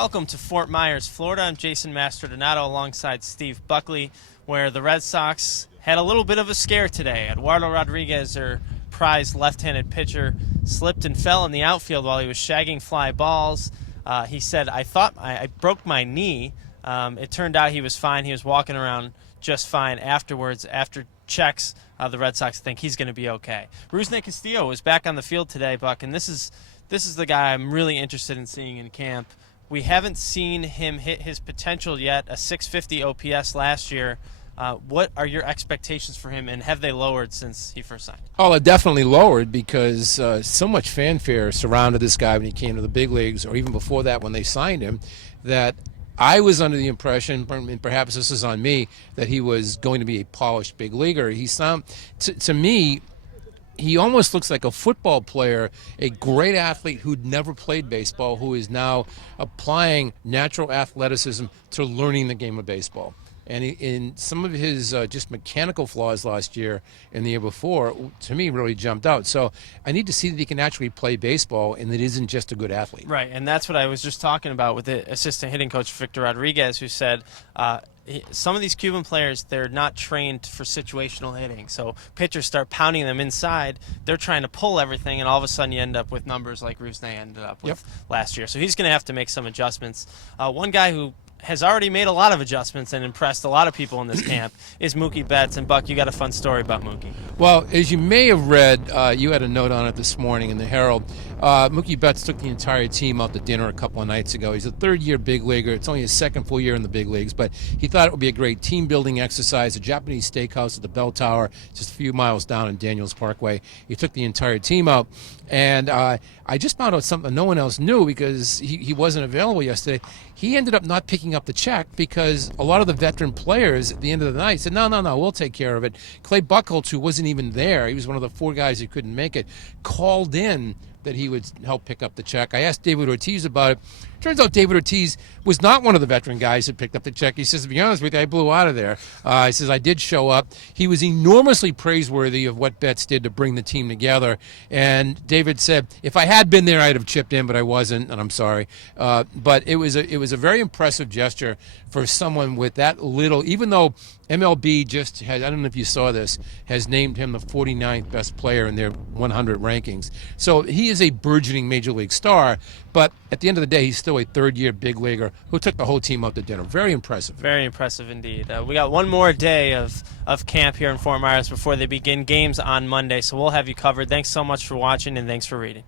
Welcome to Fort Myers, Florida. I'm Jason Mastrodonato alongside Steve Buckley, where the Red Sox had a little bit of a scare today. Eduardo Rodriguez, their prized left-handed pitcher, slipped and fell in the outfield while he was shagging fly balls. He said, I thought I broke my knee. It turned out he was fine. He was walking around just fine afterwards. After checks, the Red Sox think he's going to be okay. Castillo was back on the field today, Buck, and this is the guy I'm really interested in seeing in camp. We haven't seen him hit his potential yet, a 650 OPS last year. What are your expectations for him, and have they lowered since he first signed? Oh, it definitely lowered because so much fanfare surrounded this guy when he came to the big leagues, or even before that when they signed him, that I was under the impression, and perhaps this is on me, that he was going to be a polished big leaguer. He sound to me, he almost looks like a football player, a great athlete who'd never played baseball, who is now applying natural athleticism to learning the game of baseball. And in some of his just mechanical flaws last year and the year before, to me, really jumped out. So I need to see that he can actually play baseball and that he isn't just a good athlete. Right, and that's what I was just talking about with the assistant hitting coach, Victor Rodriguez, who said some of these Cuban players, they're not trained for situational hitting. So pitchers start pounding them inside. They're trying to pull everything, and all of a sudden you end up with numbers like Rusney ended up with last year. So he's going to have to make some adjustments. One guy who has already made a lot of adjustments and impressed a lot of people in this camp is Mookie Betts. And, Buck, you got a fun story about Mookie. Well, as you may have read, you had a note on it this morning in the Herald. Mookie Betts took the entire team out to dinner a couple of nights ago. He's a third-year big leaguer. It's only his second full year in the big leagues, but he thought it would be a great team-building exercise, a Japanese steakhouse at the Bell Tower, just a few miles down in Daniels Parkway. He took the entire team out, and I just found out something no one else knew because he wasn't available yesterday. He ended up not picking up the check because a lot of the veteran players at the end of the night said, no, we'll take care of it. Clay Buchholz, who wasn't even there, he was one of the four guys who couldn't make it, called in that he would help pick up the check. I asked David Ortiz about it. Turns out David Ortiz was not one of the veteran guys who picked up the check. He says, to be honest with you, I blew out of there. He says, I did show up. He was enormously praiseworthy of what Betts did to bring the team together. And David said, if I had been there, I'd have chipped in, but I wasn't, and I'm sorry. But it was a very impressive gesture for someone with that little, even though MLB just has, I don't know if you saw this, has named him the 49th best player in their 100 rankings. So he is a burgeoning major league star, but at the end of the day, he's still a third-year big leaguer who took the whole team out to dinner. Very impressive. Very impressive indeed. We got one more day of camp here in Fort Myers before they begin games on Monday, so we'll have you covered. Thanks so much for watching, and thanks for reading.